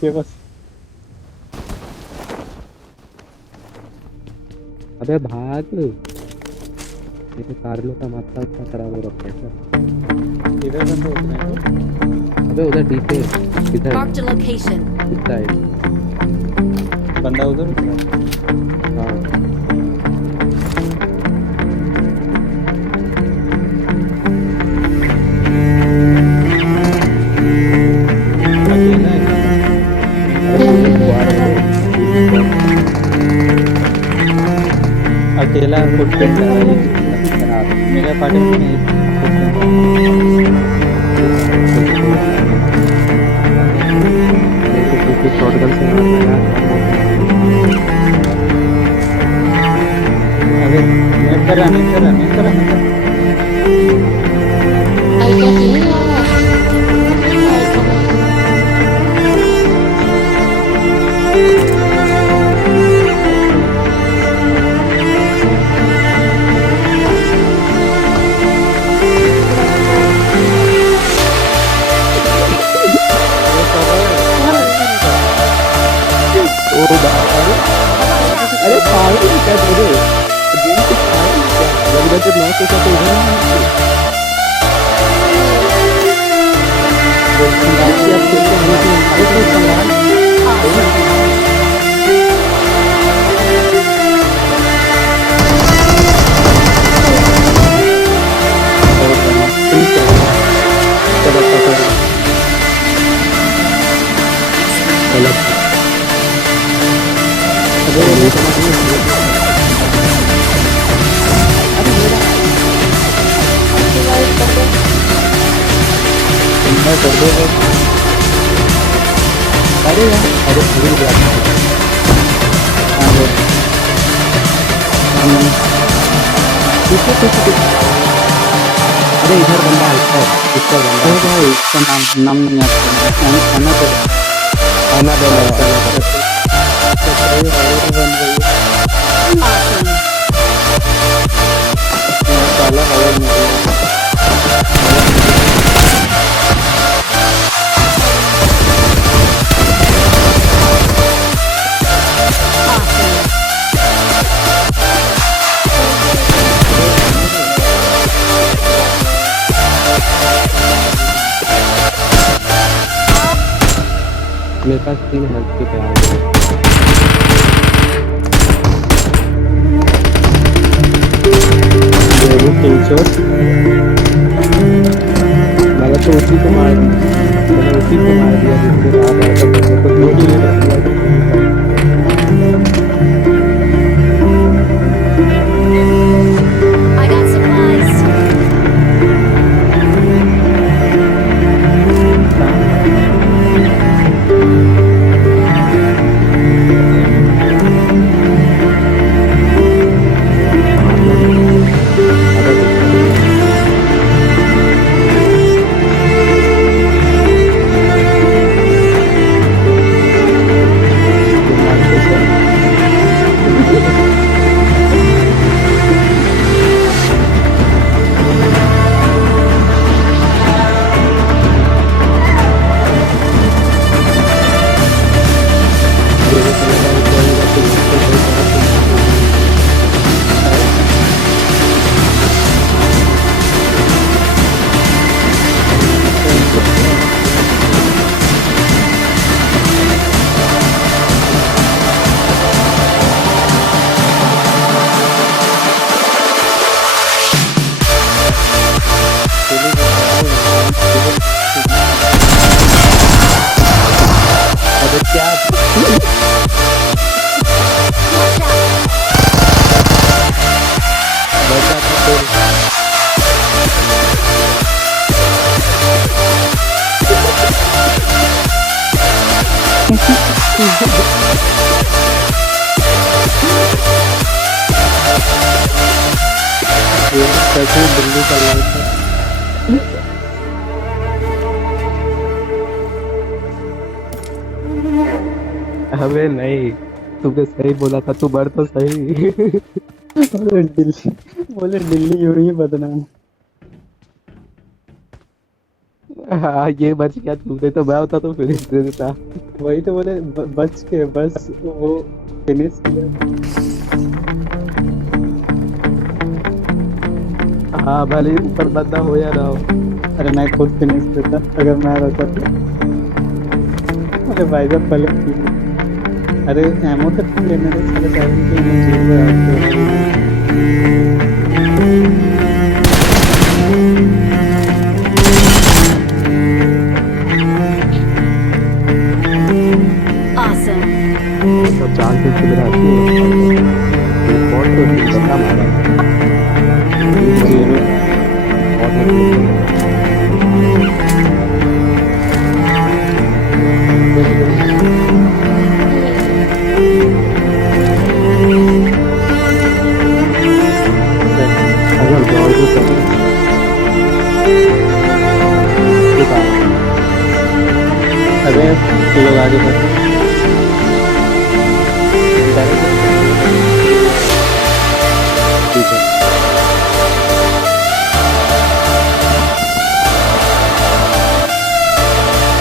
के बस। अबे भाग, मेरे कारलों का माथा इतना खराब हो रखा है क्या? इधर बंदे उतरे हैं। अबे उधर डी पे, इधर Marked a location. इस साइड। बंदा उधर उतरा है। हाँ अकेला है क्या? अरे पूरे स्क्वाड है पूरी स्क्वाड। अकेला फुटप्रिंट आ रहा है। मेरे अपार्टमेंट में एक फुटप्रिंट आ रहा मेरे को किसी शॉटगन से मारना यार, है। अबे नेट कर रहा, नेट कर रहा, नेट कर रहा, नेट कर रहा। अरे ओ बाबा। अरे पागल है क्या तेरे? गेम से पागल है क्या? लग रहा है नॉक होता तो इधर ही बाकी आप खेलते हैं। अरे तो संभाल। बहुत बढ़िया, ठीक है। चलो पकड़ गलत। अबे ये समझ नहीं। अरे मेरा चिंता कर दो बस। अरे यार, अरे भूल गया था। अरे पीछे पीछे पीछे। अरे इधर बंदा है, इसका बंदा है। भाई इसका नाम नहीं आता है। खाना तो आना देना सही है, बन गई Awesome. है। काला हवा में Awesome. मेरे पास 3 हेल्थ के प्यार है। ये वो किलचोर। मैंने तो उसी को मार दिया जिसके बाद आया था। मेरे को 2 किल कर दिया तो नहीं था। I got supplies. अबे क्या बचा था फिर। कैसे दिल्ली का लड़का था। अबे नहीं, तूने सही बोला था, तू बढ़ तो सही। बोले दिल्ली हो रही है बदनाम। हाँ ये बच गया, तूने तो मैं होता तो फिनिश दे देता। वही तो बोले, बच के बस वो फिनिश किया। हाँ भले ही ऊपर बंदा हो या ना हो। अरे मैं खुद फिनिश देता अगर मैं रहता तो। अरे भाई साहब पहले finish। अरे एमओ तक तो लेने दो, साले 7 के एमओ जीरो है आपके पास। Awesome. तो चांसेस की तरह अच्छी है। ये बॉट तो उसने बंदा मारा है। जीरो। बॉट मतलब अगर जॉर्ज कर दिखा अरे तू लोग आगे बढ़। ठीक है।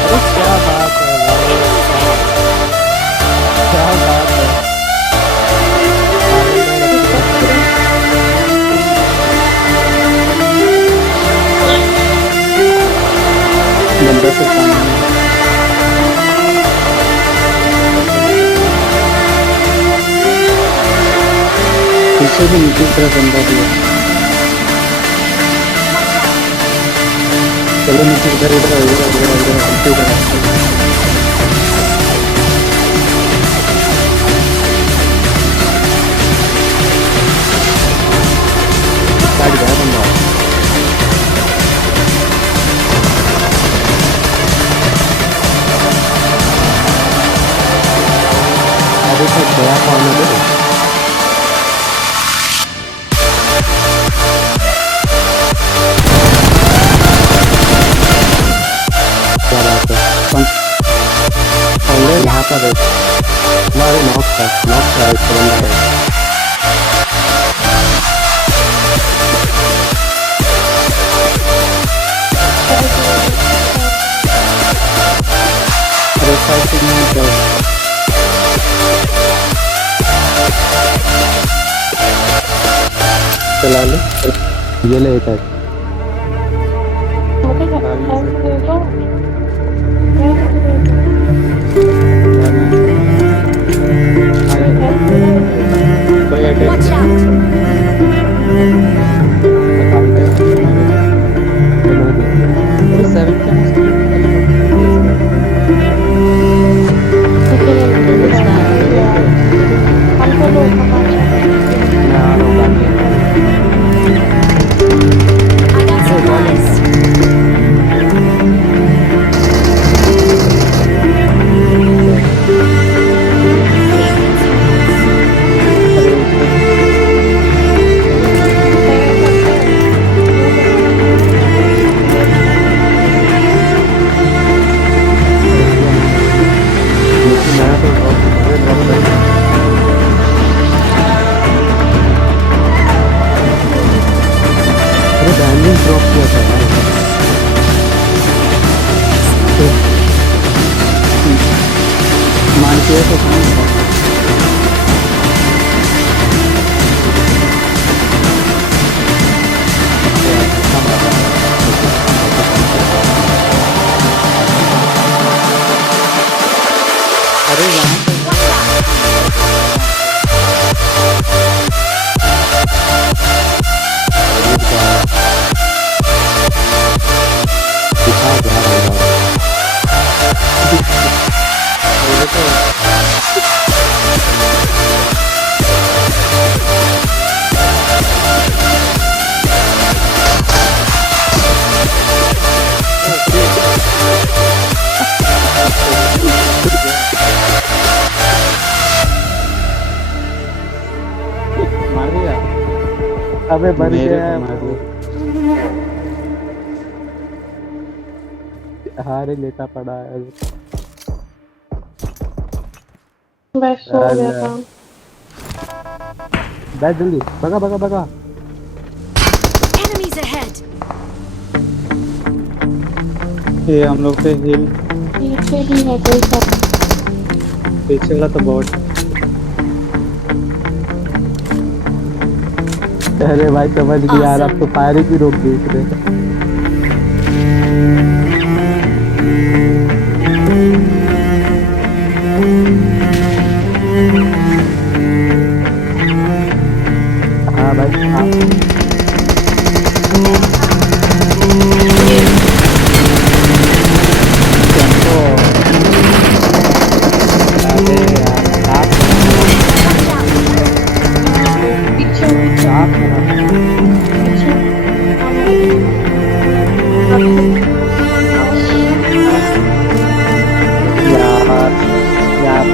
अरे क्या बात है भाई, क्या बात है। आगे मैं रखूंगा। बंदा से सामने पीछे भी नीचे की तरफ बंदा भी है। चलो नीचे इधर इधर इधर इधर इधर नीचे इधर। काट गया बंदा। अभी तक गया कौन है? क्या बात है। ऑलरेडी यहाँ पर हमारे नॉक था एक बंदा है। अरे साइड से नहीं जाओ। चला ले। ये ले एक है। कोई अटैक Watch नहीं। out. तो मैंने देख लिया। अरे 7 के मैं आ रहा हूँ गाड़ी लेकर। I got supplies. अरे उसमें लेकिन मैं तो ड्रॉप कर। अरे बैंडिंग ड्रॉप किया था यार। मान के तो कौन था? अरे यहाँ पे दिखा जा रहा है। बोले तो मार दिया। अबे मर मेरे गया को मार वो। दिया। हारे लेटा पड़ा है। बस सो गया था। बैठ जल्दी, भगा भगा भगा। Enemies ahead. ये हम लोग पे हिल पीछे भी है कोई सा। पीछे वाला तो बहुत अरे भाई समझ गया यार, अब तो Awesome. फायरिंग भी रोक दी उसने। हाँ भाई हाँ। टेम्पो। अरे यार साफ Watch out. पीछे पीछे साफ खराब। पीछे। यार यार यार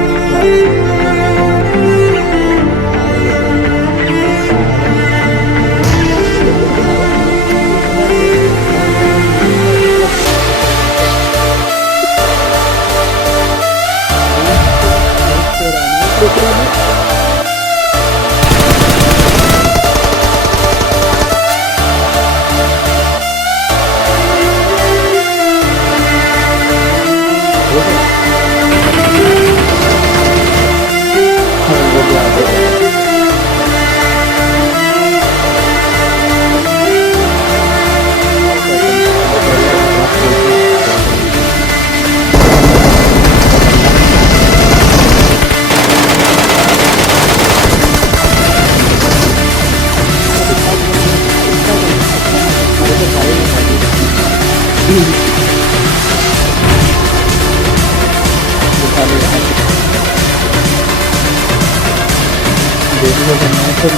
देखने को मैं तो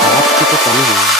साफ की तो चली गई।